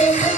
Thank you.